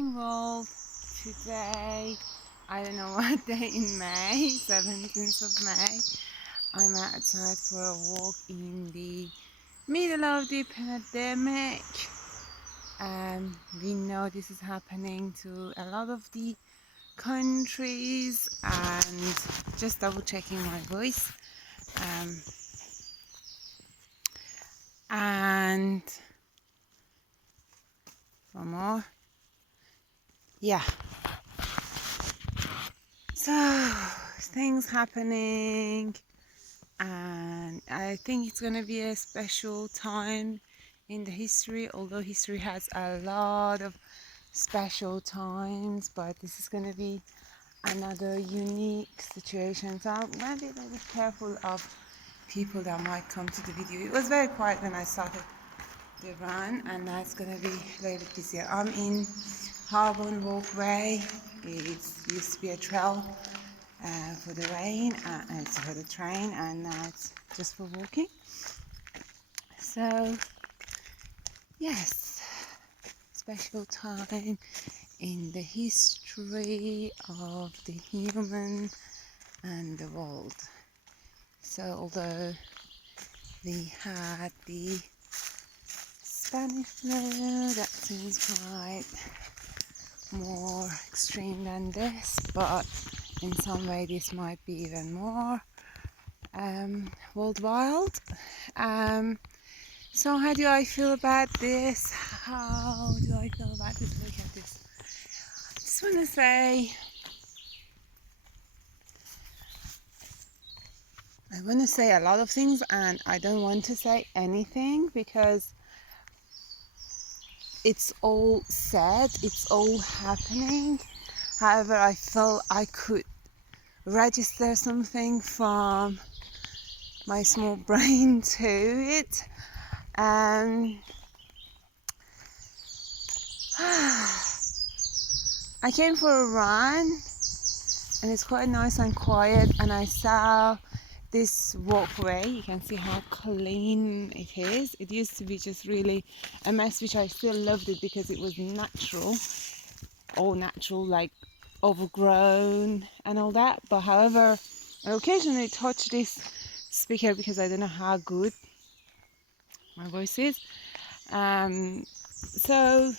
morning world. Today, I don't know what day in May, 17th of May. I'm outside for a walk in the middle of the pandemic. We know this is happening to a lot of the countries, and just double checking my voice. And one more. Yeah. So things happening, and I think it's gonna be a special time in the history, although history has a lot of special times, but this is gonna be another unique situation. So I'm gonna be a little bit careful of people that might come to the video. It was very quiet when I started the run, and now it's gonna be a little bit busier. I'm in Harborne Walkway. It used to be a trail for the rain and for the train, and now it's just for walking. So yes, special time in the history of the human and the world. So although we had the Spanish flu, that seems quite more extreme than this, but in some way this might be even more worldwide. So how do I feel about this? How do I feel about this? Look at this. I just want to say, a lot of things, and I don't want to say anything because it's all said, it's all happening. However, I felt I could register something from my small brain to it. I came for a run, and it's quite nice and quiet, and I saw this walkway. You can see how clean it is. It used to be just really a mess, which I still loved it because it was natural, all natural, like overgrown and all that. But however, I occasionally touch this speaker because I don't know how good my voice is. So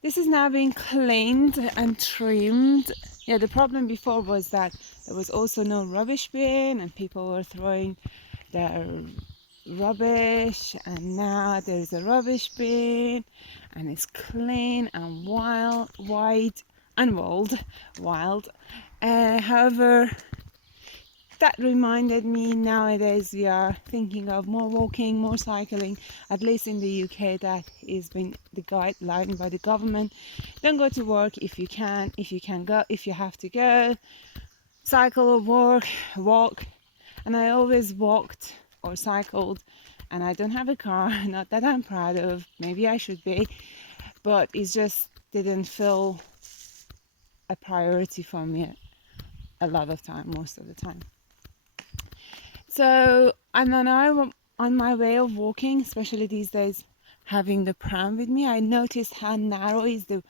this is now being cleaned and trimmed. Yeah, the problem before was that there was also no rubbish bin and people were throwing their rubbish, and now there's a rubbish bin and it's clean and wide and wild. However, that reminded me nowadays we are thinking of more walking, more cycling. At least in the UK, that has been the guideline by the government. Don't go to work if you can go, if you have to go, cycle or walk. And I always walked or cycled, and I don't have a car, not that I'm proud of, maybe I should be, but it just didn't feel a priority for me a lot of time, most of the time. So I'm on my way of walking, especially these days having the pram with me. I noticed how narrow is the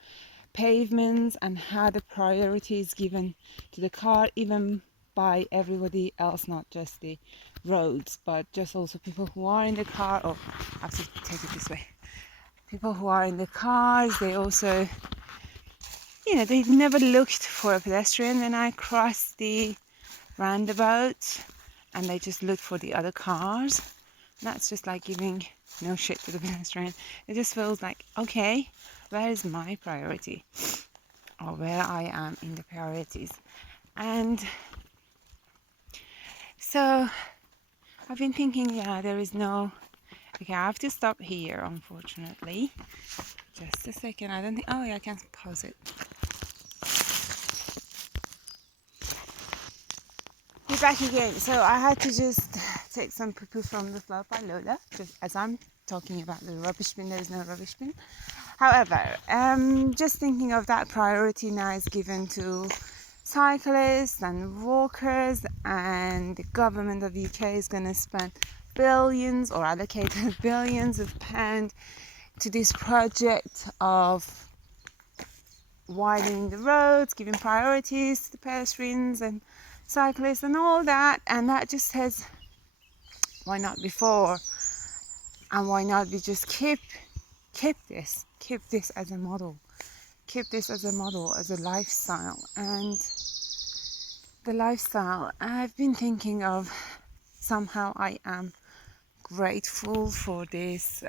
pavements and how the priority is given to the car, even by everybody else, not just the roads, but just also people who are in the car. Oh, I have to take it this way. People who are in the cars, they also, they've never looked for a pedestrian when I crossed the roundabout, and they just look for the other cars. That's just like giving no shit to the pedestrian. It just feels like, okay, where is my priority, or where I am in the priorities? And so I've been thinking, there is no, okay, I have to stop here, unfortunately. Just a second. I don't think, oh yeah, I can pause it. Be back again. So I had to just take some poo-poo from the float by Lola, just as I'm talking about the rubbish bin. There is no rubbish bin. However, just thinking of that priority now is given to cyclists and walkers, and the government of UK is going to spend billions, or allocated billions of pounds to this project of widening the roads, giving priorities to the pedestrians and cyclists and all that. And that just says, why not before? And why not we just keep this as a model, as a lifestyle. And the lifestyle I've been thinking of, somehow I am grateful for this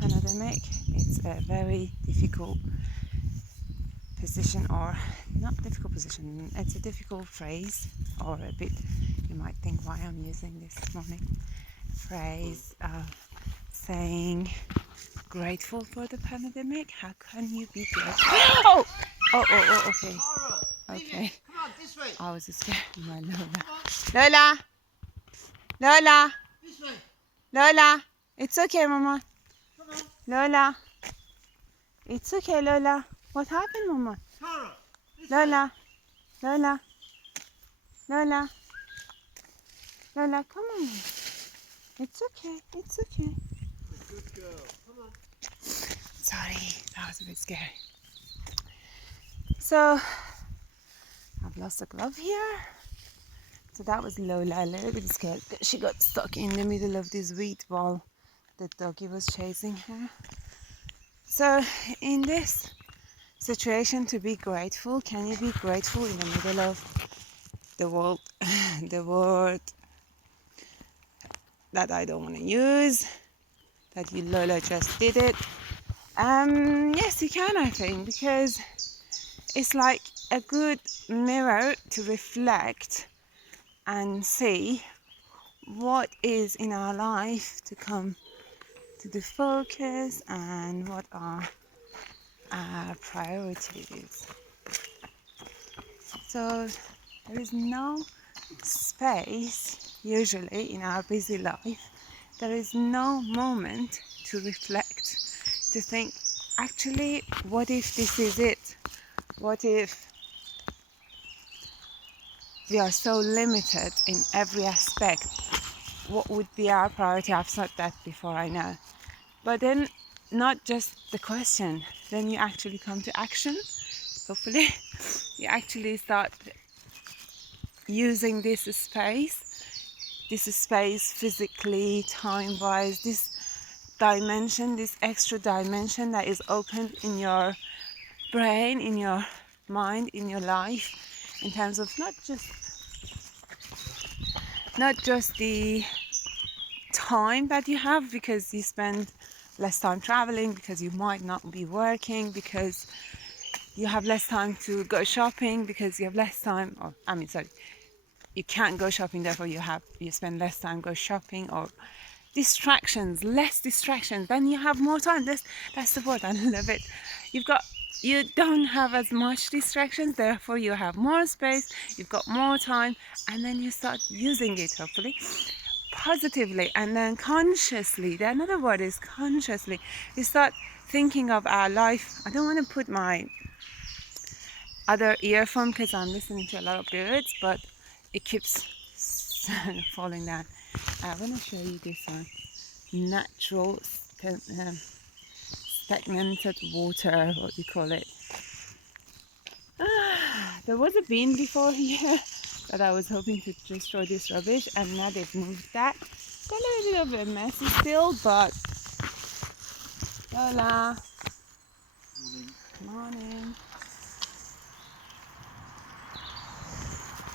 pandemic. It's a very difficult position, or not difficult position, it's a difficult phrase, or a bit, you might think why I'm using this morning phrase of saying grateful for the pandemic. How can you be grateful? Okay. Okay. Come on, this way. I was scared. My Lola. Lola. This way. Lola. It's okay, Mama. Come on. Lola. It's okay, Lola. What happened, Mama? Tara. Lola. Lola. Lola. Lola, come on. It's okay. It's okay. Good girl. Come on. Sorry, that was a bit scary. So, I've lost a glove here. So that was Lola, a little bit scared. She got stuck in the middle of this wheat while the doggy was chasing her. So, in this situation, to be grateful, can you be grateful in the middle of the world, the word that I don't want to use, that you, Lola, just did it? Yes, you can, I think, because it's like a good mirror to reflect and see what is in our life to come to the focus and what are our priorities. So there is no space usually in our busy life. There is no moment to reflect, to think, actually, what if this is it? What if we are so limited in every aspect? What would be our priority? I've said that before, I know. But then, not just the question, then you actually come to action, hopefully. You actually start using this space physically, time-wise, this dimension, this extra dimension that is open in your brain, in your mind, in your life, in terms of not just the time that you have, because you spend less time traveling, because you might not be working, because you have less time to go shopping, because you have less time, you can't go shopping, therefore you spend less time go shopping, or less distractions, then you have more time. That's the word, I love it. You don't have as much distractions, therefore you have more space, you've got more time, and then you start using it, hopefully, positively, and then consciously. The another word is consciously. You start thinking of our life. I don't want to put my other earphone because I'm listening to a lot of birds, but it keeps falling down. I want to show you this one. Natural stagnated water, what you call it. There was a bin before here that I was hoping to just throw this rubbish, and now they've moved that. Got a little bit of a messy still, but Lola. Morning.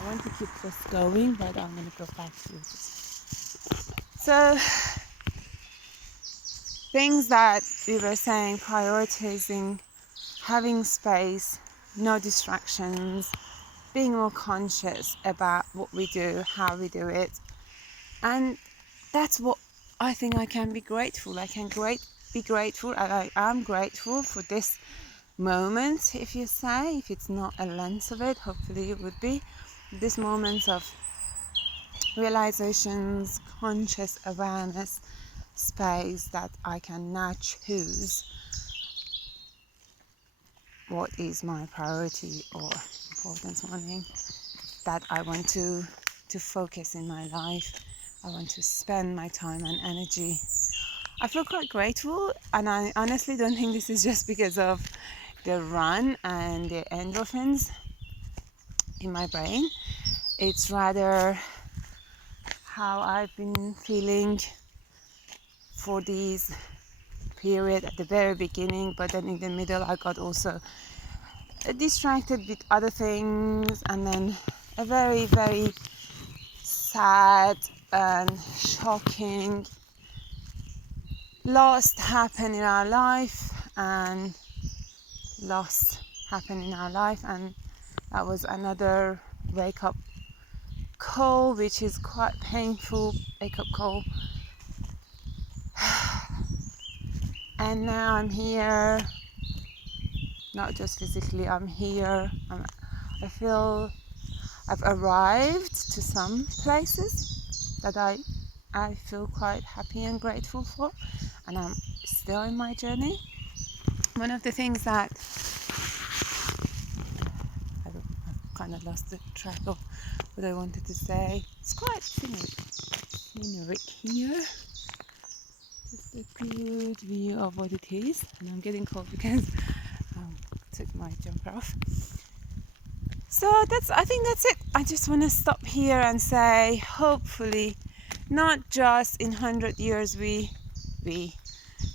I want to keep this going, but I'm going to go back to it. So, things that we were saying, prioritizing, having space, no distractions, being more conscious about what we do, how we do it. And that's what I think I can be grateful. I can be grateful, and I am grateful for this moment, if you say, if it's not a lens of it, hopefully it would be. This moment of realizations, conscious awareness, space that I can now choose what is my priority or importance morning that I want to focus in my life. I want to spend my time and energy I feel quite grateful, and I honestly don't think this is just because of the run and the endorphins in my brain. It's rather how I've been feeling for these period at the very beginning, but then in the middle I got also distracted with other things, and then a very, very sad and shocking loss happened in our life, and loss happened in our life, and that was another wake up call, which is quite painful wake up call. And now I'm here, not just physically, I'm here. I feel I've arrived to some places that I feel quite happy and grateful for, and I'm still in my journey. One of the things that I've kind of lost the track of what I wanted to say. It's quite scenic here. Just a good view of what it is, and I'm getting cold because I took my jumper off. So I think that's it. I just want to stop here and say, hopefully, not just in 100 years we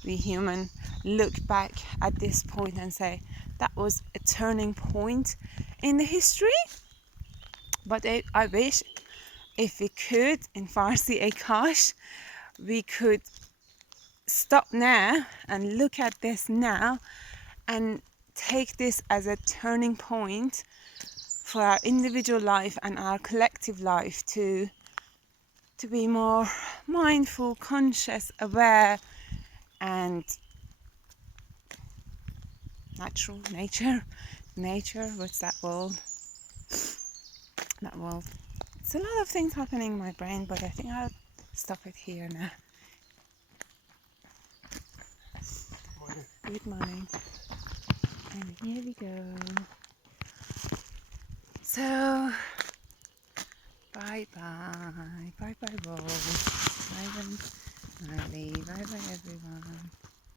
human look back at this point and say that was a turning point in the history, but I wish if we could, in Farsi, Kash, we could stop now and look at this now and take this as a turning point for our individual life and our collective life to be more mindful, conscious, aware, and nature, what's that world? It's a lot of things happening in my brain, but I think I'll stop it here now. Good morning. And here we go. So, bye bye Rose, bye bye Miley, bye bye everyone.